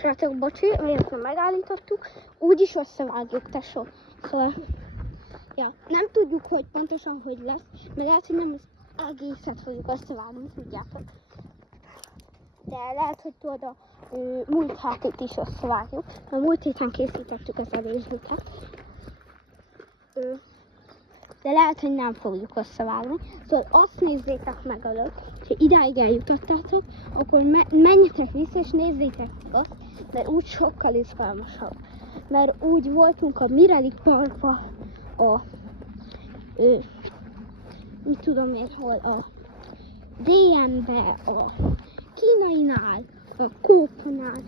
Srácok, bocsi, miért megállítottuk, úgyis összevágjuk, tesó. Szóval, ja, nem tudjuk, hogy pontosan hogy lesz, mert lehet, hogy nem az egészet fogjuk összevágni, tudjátok. De lehet, hogy tudod, a múlt hátit is összevágjuk, mert múlt héten készítettük az előzőket. De lehet, hogy nem fogjuk összevágni. Szóval azt nézzétek meg előtt, ha idáig eljutottátok, akkor menjetek vissza és nézzétek azt, mert úgy sokkal izgalmasabb. Mert úgy voltunk a Mireli Parkba, mit tudom én hol, a DM-be, a Kínainál, a Kópanál.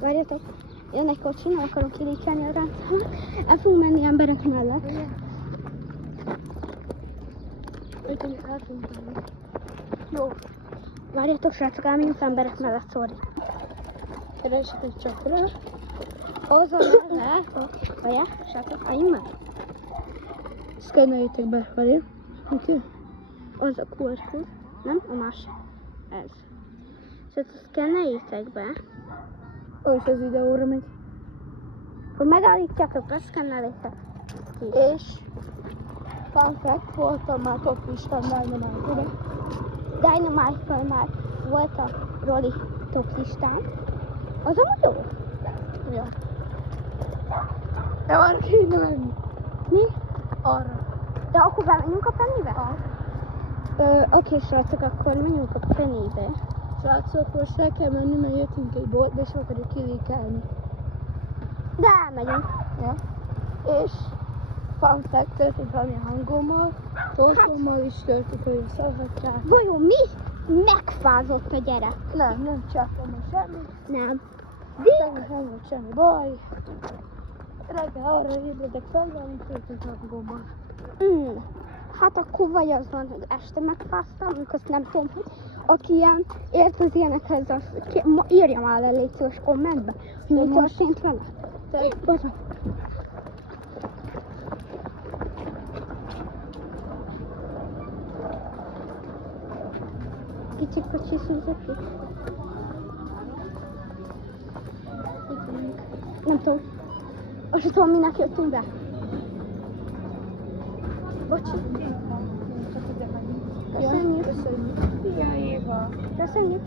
Várjatok, jön egy kocsi, nem akarom kilékelni a rendszeret. El fogunk menni emberek mellett. Jó. Várjatok, srácok, elmegyünk emberek mellett, sorry. Keresek egy csapra. Az a mellett, várjál, srácok, álljunk meg. Szkenneljétek be, várjál. Oké. Az a QR kód, nem? A másik. Ez. Srácok, szkenneljétek be. Ó, és az videóra megy. Akkor megállítjátok, beszkenneljétek. És fun fact, voltam már top listán Dynamite-re. Dynamite-kal már volt a Roli top listán. Az amúgy jó. Ja. De arra kéne menni. Mi? Arra. De akkor bemenjünk a Pennybe? Oké, srácok, akkor menjünk a Pennybe. Srácok, most el kell menni, mert jöttünk egy boltba, és akarjuk kilékelni. De elmegyünk. Ja. És fun fact, történt valami hangommal, torkommal is történt, hogy szavhatják. Vajon mi? Megfázott a gyerek. Nem csaptam most semmi. Nem. Nem volt semmi baj. Reggel arra ébredek fel, valami történt hangommal. Hát akkor vagy az van, hogy este megfáztam, amikor azt nem tudom, hogy aki ilyen ért az ilyenekhez, az írja már le, légy szíves kommentbe, hogy mi történt vele. Bocsánat. Kicsit kocsi Suzuki. Nem tudom. Azt sem tudom, minek jöttünk be. Bocsi. Köszönjük. Szia Éva. Köszönjük.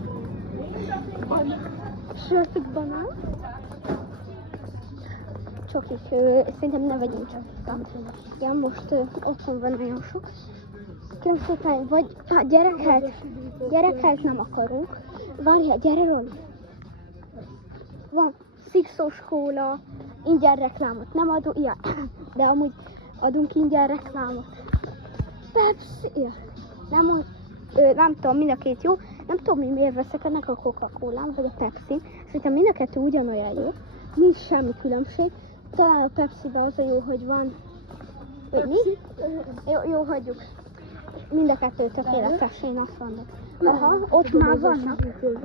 Sörtük banán. Csokik. Szerintem ne vegyünk csokikat. Ja, most otthon van nagyon sok. Kérem szépen, vagy gyerekeket nem akarunk. Várjál, gyere Roli. Van szikszós kóla, ingyen reklámot nem adunk, ja, de amúgy adunk ingyen reklámot. Pepsi, ja. Nem tudom, mind a két jó. Nem tudom, miért veszek ennek a Coca-Colán, vagy a Pepsi. Szerintem mind a kettő ugyanolyan jó. Nincs semmi különbség. Talán a Pepsiben az a jó, hogy van... Mi? Jó, hagyjuk. Mind a kettő tökéletes, én azt mondom. Aha, ott már vannak.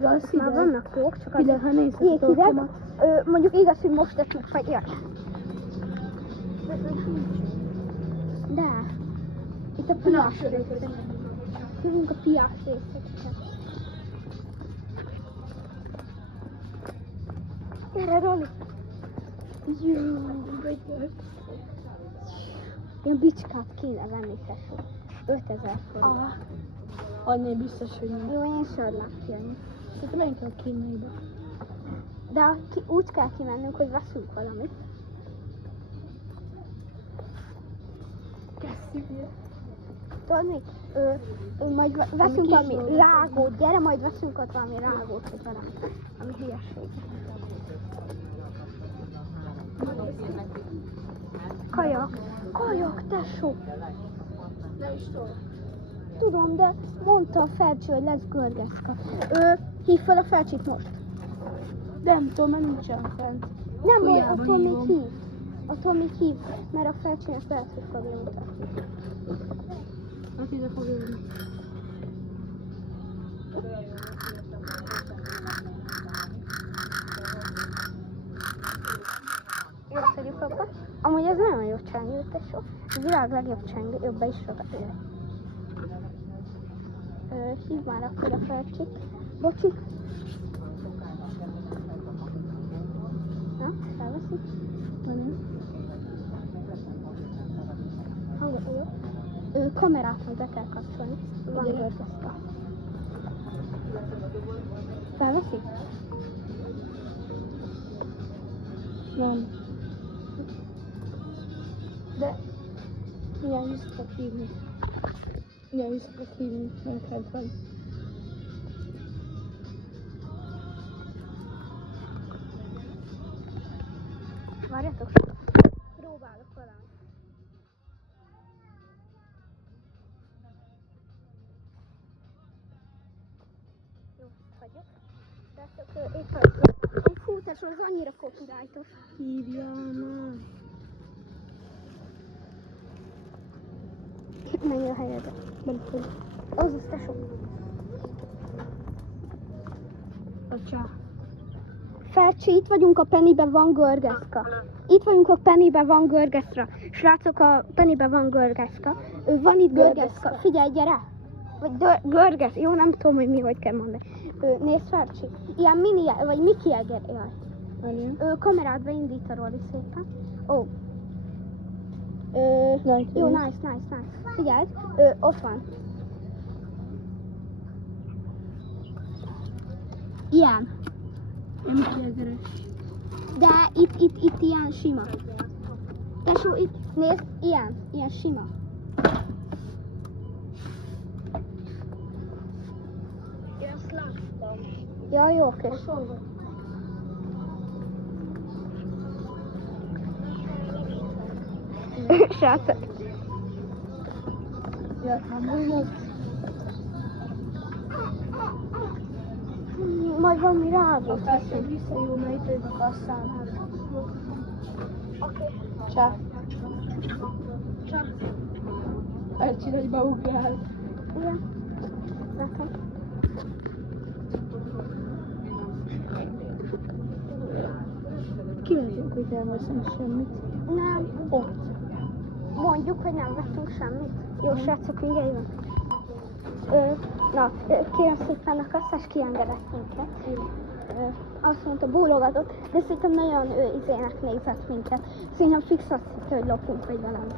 Ott már vannak kók, csak az jéghideg. Mondjuk igaz, hogy most ezt meg vagy jaj. De. Itt a piás részek. Jövünk a piás részeket. Gyere, Roli! Jó, ilyen bicskát kéne venni, tesó. 5000 forint. Annyi biztos, hogy nem. Jó, én sörlák jönni. Tehát menjünk el a Kínaiba. De úgy kell kimennünk, hogy veszünk valamit. Tudod mi? Majd veszünk valami rágót, gyere, majd veszünk ott valami rágót, vagy valami. Ami hülyeség. Kajak, tesó! Tudom, de mondta a Fercsi, hogy lesz görgeszka. Hív fel a Fercsit most. Nem tudom, mert nincsen fent. Nem, attól még hív. Attól még hív, mert a Fercsinek lehet, hogy fogja mutatni. Hát ide fog jönni. Jót hagyjuk abba. Amúgy ez nagyon jó csengő, tesó. A világ legjobb csengő, jobban is ragadja. Hív már akkor a Fercsit. Bocsi. Felveszik? Hangot vagyok. Kamerát meg be kell kapcsolni. Van görgeszka. Felveszik? Nem. De ilyen visszatok hívni. Igen, visszatok hívni, nem kell van. Várjatok, próbálok valamit. Jó, hagyjuk. Srácok, épp egy futás az annyira copyrightos. Hívja már. Menj a helyedre. Az te sok. Acsá. Fercsi, itt vagyunk a Pennyben, van görgeszka. Itt vagyunk a Pennyben, van görgeszka. Srácok, a Pennyben van görgeszka. Van itt görgeszka. Figyelj, gyere! Vagy görgesz, jó, nem tudom, hogy mi, hogy kell mondani. Nézd, Fercsi. Ilyen mini, vagy Mickey Eger, jaj. Kamerát beindít a Roli szépen. Ó. Jó, nice. Figyelj, ott van. Ilyen. De itt ilyen sima. Tesó, itt, nézd, ilyen sima. Ezt láttam. Ja, jó, oké. Srácok. Ja, mondod. Majd valami rágót Persze, veszünk. vissza jó, mert itt a kasszámhoz. Oké. Csá. Elcsinálj, hogy beugrál. Igen. Látom. Kimegyünk, hogy nem veszünk semmit. Nem. Ott. Mondjuk, hogy nem vettünk semmit. Jó, srácok, mindjárt jövünk. Kérem szépen, a kasszás kiengedett minket. Azt mondta, bólogatott, de szerintem nagyon izének nézett minket. Szerintem fix azt hitte, hogy lopunk, vagy valami.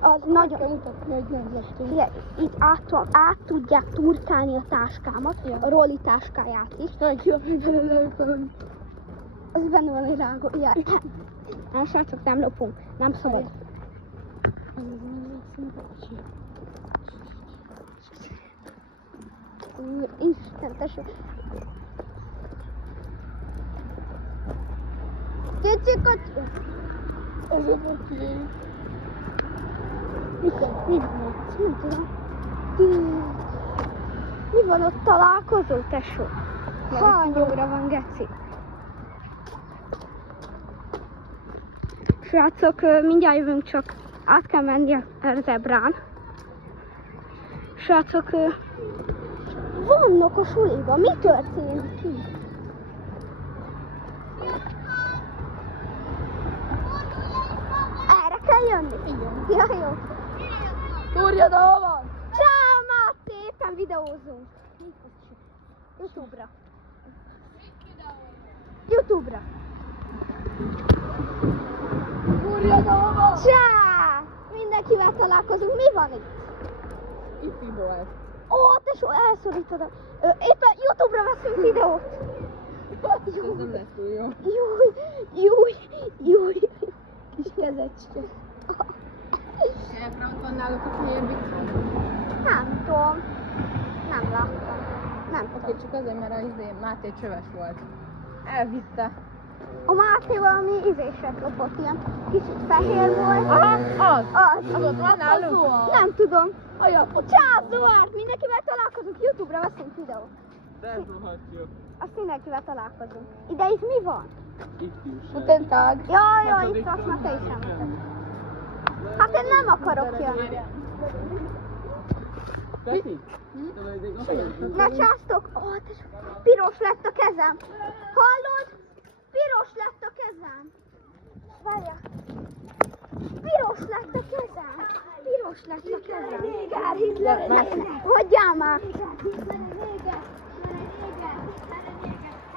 Az nagyon... Kell mutatni, hogy nem lettünk. Figyelj, itt át tudják turkálni a táskámat, a Roli táskáját is. Jó, hogy belőle valami. Az benne van egy rágó. Igen. Nem, srácok, nem lopunk. Nem szabad. Úristen, tesó. Kicsikat! Ez a bocsi. Mi van? Nem tudom. Mi van ott, találkozó, tesó? Hány óra van, geci? Srácok, mindjárt jövünk, csak át kell menni a zebrán. Srácok, vannak a suliban. Mi történik ki? Erre kell jönni? Igen. Ja, jó. Túrjad, hol van? Ciao, Máté! Éppen videózunk. YouTube-ra. YouTube-ra. Túrjad, hol van? Ciao! Mindenkivel találkozunk. Mi van itt? Itt volt. Ó, tesó, elszorítod. Éppen YouTube-ra veszünk videót. Ez nem lesz túl jó. Júj. Kis kezecske. Elfrant van náluk a férbi. Nem tudom. Nem láttam. Nem Oké, tudom. csak azért, mert az Máté csöves volt. Elvitte. A Máté valami ízéset lopott, ilyen kicsit fehér volt. Aha, az. Az. Az ott van náluk? Nem tudom. Ajaj, Ciao, Zuár! Mindenkivel találkozunk. YouTube-ra veszünk videót. Felzóhatjuk. Azt mindenkivel találkozunk. Ide itt mi van? Ifjúság. Guten Tag. Jaj, itt azt már te is említetted. Hát én nem akarok jönni. Peti? Ne császtok! Ó, piros lett a kezem. Hallod? Piros lett a kezem. Várja. Piros lett a kezem. Piros lett a kezem. Hagyjál már.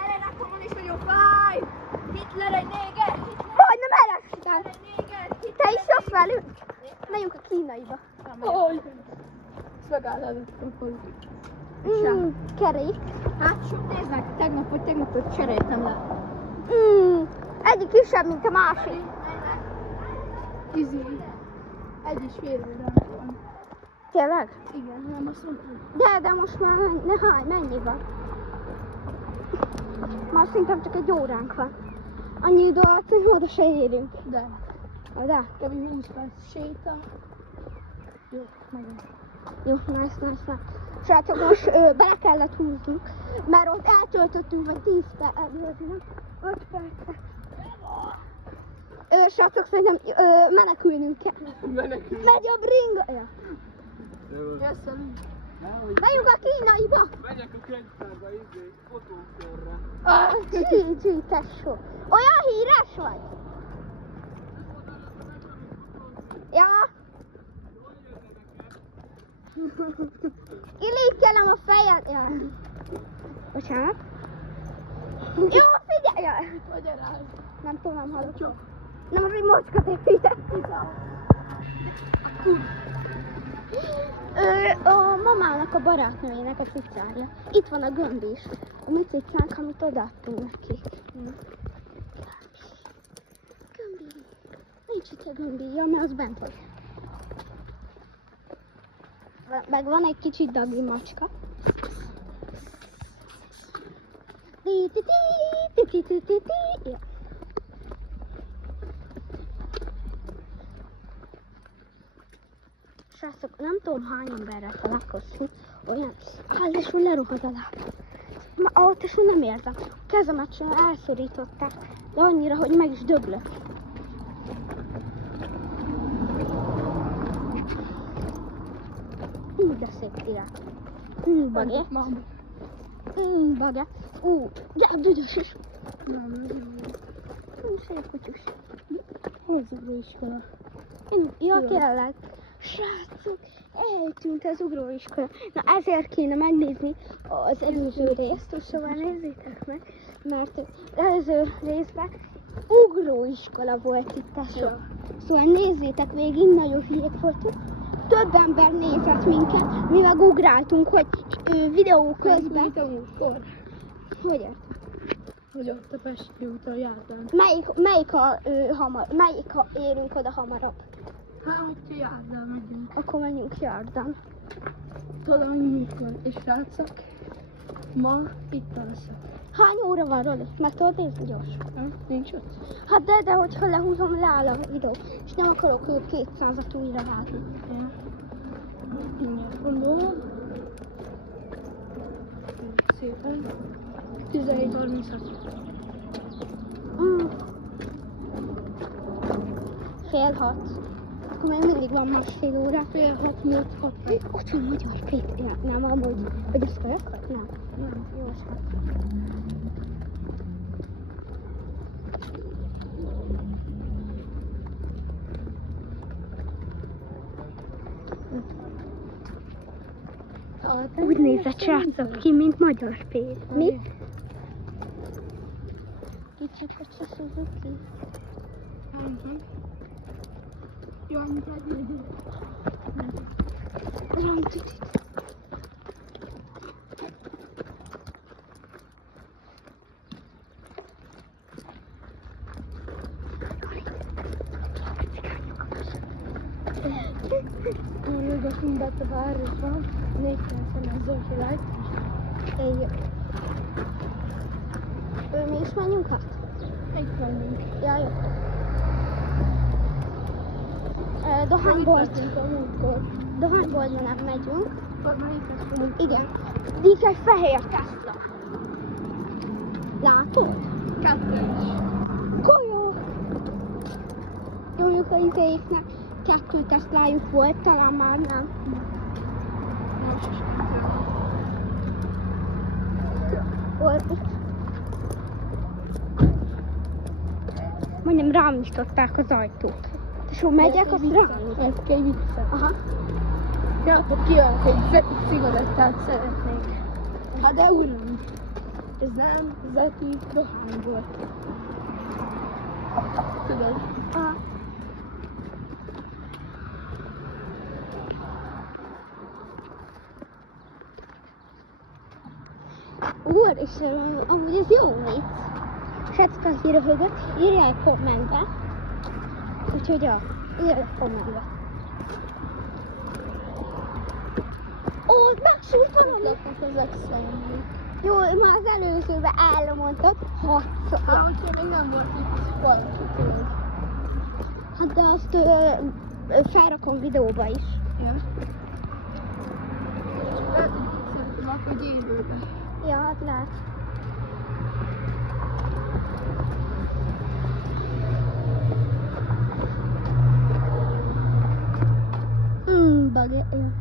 Erre nekem van is vagyok, fáj! Hitler egy néger! velünk? Megyünk a kínaiba. Hogy? Ezt megáll előttem, hogy... Kerék. Hát, nézd meg, tegnap cseréltem le. Egyik kisebb, mint a másik. Egy is félre van. Tényleg? Igen, nem azt mondtam. De most már mennyi van? Már szerintem csak egy óránk van. Annyi idő alatt, hogy oda se érünk. De. Oda? Kb. 20 perc séta. Jó, megyünk. Jó, nice. Srácok, most bele kellett húznunk, mert ott eltöltöttünk vagy 10 percet, 5 percet. Srácok, szerintem menekülnünk kell. Menekül. Megy a bringa. Ja. Jösszön. Megyünk a kínaiba. Megyek a könyvtárba, fotókörre. Gigi, tesó. Olyan híres vagy? Ja. Kilígyelem a fejed. Ja. Bocsánat. Jó, figyelj! Ja. Magyarázz. Nem tudom, nem hallottam. Nem, az egy mocskat épített. A mamának a barátnőjének a cicája. Itt van a gömb is. A mi cicánk, amit odaadtunk nekik. Gömbi. Nincs itt a gömbíja, mert az bent van. Meg van egy kicsi dagi macska. Ja. Srácok, nem tudom hány emberrel találkoztunk, olyan állásul lerohad a láb. Ahol tesó nem értem. Kezemet sem elszorították, de annyira, hogy meg is döglök. De szép irány. Bagé. Bagé. De büdös is. Szép kutyus. Ez az iskola. Ja, tényleg. Srácok, eltűnt az ugróiskola. Na ezért kéne megnézni az előző részt, szóval nézzétek meg, mert az előző részben ugróiskola volt itt tesó. Szóval nézzétek végig, nagyon hülyék voltunk. Több ember nézett minket, mi meg ugráltunk, hogy videó közben... Hogy értem? Hogy ott a Pesti úton járdán. Melyik érünk oda hamarabb? Hát, hogyha járdán megyünk. Akkor menjünk járdán. Tudom, mikor. És srácok, ma itt alszok. Hány óra van, Roli? Meg tudod nézni gyorsan? Nincs ott. Hát de hogyha lehúzom, leáll a videó. És nem akarok 200-at újra látni. Ja. Mindjárt gondolom. Szépen. 17:36. Fél 6. Akkor még mindig van másfél óra. Fél 6, 8, 6. Ott van magyar Péter. Nem, amúgy. Hogy ezt kölyök? Nem. Jó, hát. Úgy nézett, srácok, ki, mint magyar Péter. Mi? Kicsi kocsi Suzuki. Jó, amit megnézzük. Rögöttünk be a városban, 490 zöldvilág. Mi is menjünk hát? Itt menjünk. Ja, jó. Dohányboltba nem megyünk. Akkor már itt lesz. Igen. Itt egy fehér Tesla. Látod? Kettő is. Golyó! Mondjuk a izéiknek 2 Teslájuk volt, talán már nem. Most is Volt itt. Majdnem rám nyitották az ajtót. És hol megyek, azt rá? Ezt kell vissza. Aha. Ja, akkor kijönnek egy cigarettát szeretnék. Hát de uram, ez nem zeti dohány volt. Tudod? Aha. és amúgy ez jó vicc. Srácok, aki röhögött, írják kommentbe. Úgyhogy írják kommentbe. Ó, megsúrt valami! Laknak az exeimnek. Jó, már az előzőben elmondtad, 6 Hát, hogyha még nem volt itt valaki tőle. Hát de azt felrakom videóba is. Ja. Lehet, hogy szerintem akkor hogy élőben. Ja, hát lehet.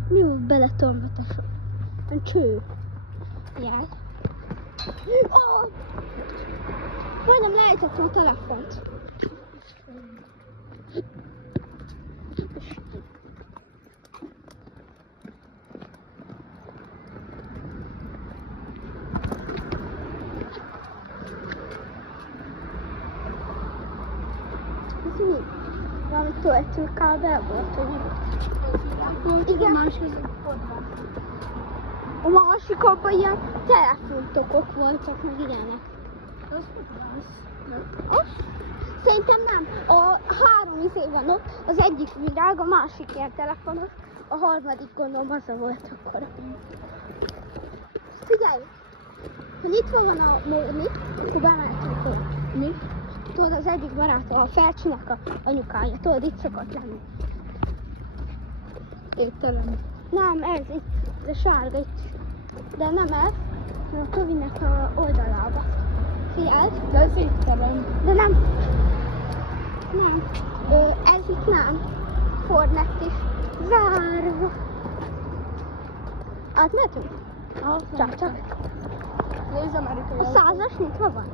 Mi volt beletormat a cső? Jaj. Oh! Majdnem leejtettem a telefont. Ez mi? Valami töltőkábel volt, hogy mi volt? Igen. Már is között fordulás. A másikabban ilyen telefontokok voltak, meg ilyenek. Az fordulás. Az? Szerintem nem. A 3 izé van ott, az egyik virág, a másik ilyen telefonos, a harmadik gondolom az volt akkor. Figyelj! Ha nyitva van a módni, akkor bemehetünk oda. Mi? Tudod, az egyik barátom, a Fercsinek a anyukája, tudod, itt szokott lenni. Étterem. Nem, ez itt, ez a sárga itt. De nem ez, hanem a kövinek a oldalába. Figyeld, De ez étterem. de nem. Nem. Ez itt nem. Fornet is. Zárva. Átmehetünk? Csak. Nézd, amerikai A 100-as nyitva van?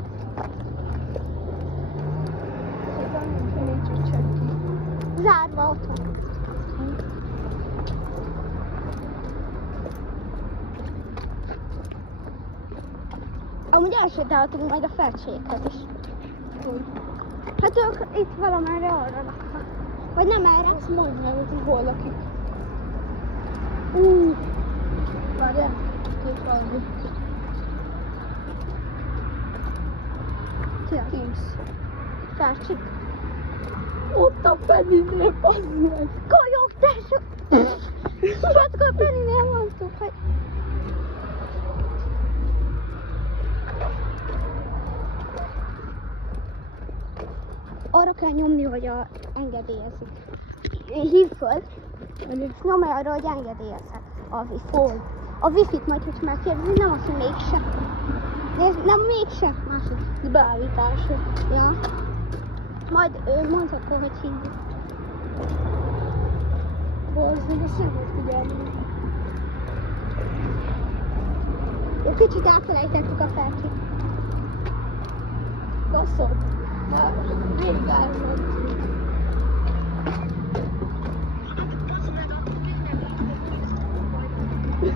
Szerintem nincs itt senki. Zárva otthon. Amúgy elsétálhatunk majd a felséghez is. Hát ők itt valamerre arra laknak. Vagy nem erre? Azt mondd meg, hogy hol lakik. Ú, Várjál, itt valami. ki az? Kings. Felcsik. Ott a Pennynél, bazd meg! Kajok, tesó! Srácok, a Pennynél mondtuk, hogy... Arra kell nyomni, hogy engedélyezik. Hívd föl, és nyomj arra, hogy engedélyezhet a wifi-t. A wifi-t majd, hogy megkérdezi, nem azt, hogy mégsem. Nézd, nem mégsem, másik. Beállítása. Ja. Majd mondd akkor, hogy hívjuk. Bazd meg, azt nem volt figyelni. Jó, kicsit elfelejtettük a felcsit. Baszod. Már végig elmentünk.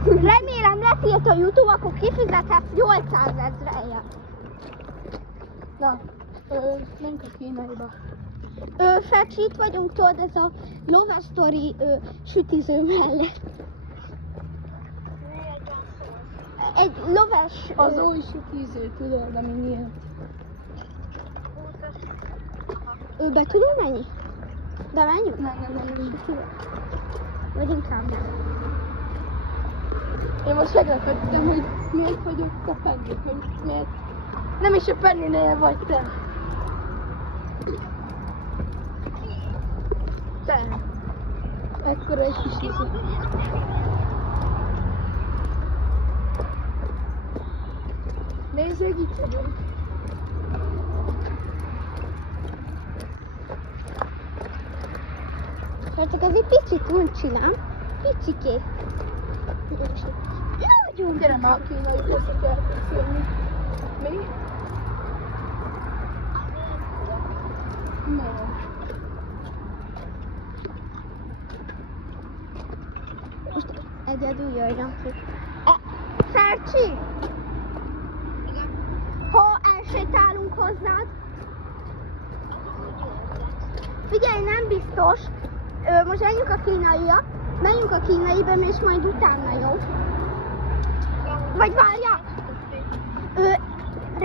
Remélem letilt a YouTube, akkor kifizethetsz 800 000-re. Na, menjünk a kínaiba. Fecsi, itt vagyunk, tudod, ez a Love Story sütiző mellett. Egy loves... Az új sütiző, tudod, ami nyílt. Be tudunk menni? Bemenjünk? Nem. Vagy inkább nem. Én most meglepődtem, hogy miért vagyok a Pennynél, miért? Nem is a Pennynél vagy te. Te. Ekkora egy kis izé. Nézzék, itt vagyunk. Csak az egy picit uncsi, nem? Picsiké. Nagyon. Gyere már a kínai hosszat elkészülni. Mi? Nem. Most egyedül jöjjön ki. Fercsi! Ha elsétálunk hozzád, figyelj, nem biztos. Most menjünk a kínaiak, menjünk a kínaiba, és majd utána, jó? Vagy várjál!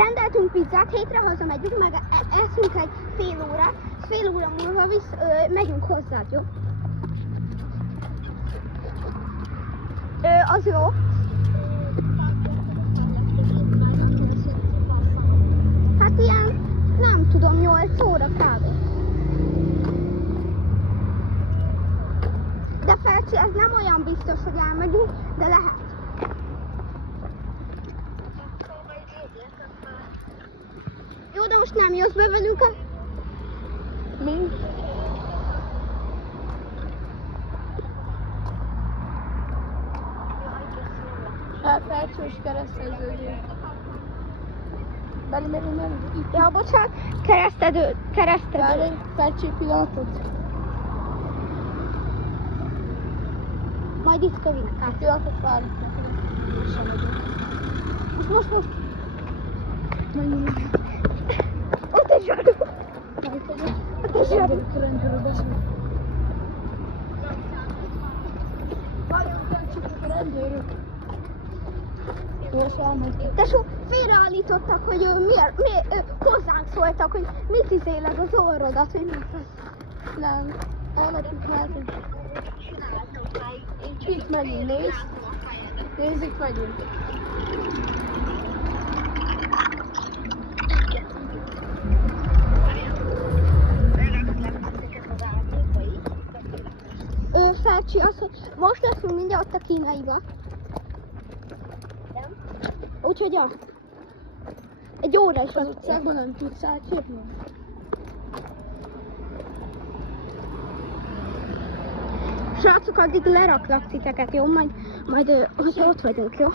rendeltünk pizzát, hétre hazamegyünk, meg eszünk egy fél órát, és fél óra múlva megyünk hozzád, jó? Az jó. Hát ilyen, nem tudom, 8 óra kb. De Ferci, ez nem olyan biztos, hogy elmegyünk, de lehet. Jó, de most nem jössz be velünk a... Mi? Felcsős kereszteződés. Beli, itt. Ja, bocsánat, keresztedő. Várj, Felcső pillanatot. Majd itt kövinek át. Pillanatot várjuk. Most. Menjünk. Ott egy zsarú. Ott egy zsarú. Rendőrök. Most elmentek. Tesó, félreállítottak, hogy hozzánk szóltak, hogy mit izéled az orrodat, hogy mit az. Nem. Elmentünk mellettünk. Itt megyünk, nézd. Nézzük, megyünk. Felcsi az, hogy most leszünk mindjárt ott a kínaiba. Úgyhogy ja. Egy óra is Az ott. utcákban nem tudsz átjönni. Srácok, addig leraklak titeket, jó? Majd hogyha ott vagyunk, jó?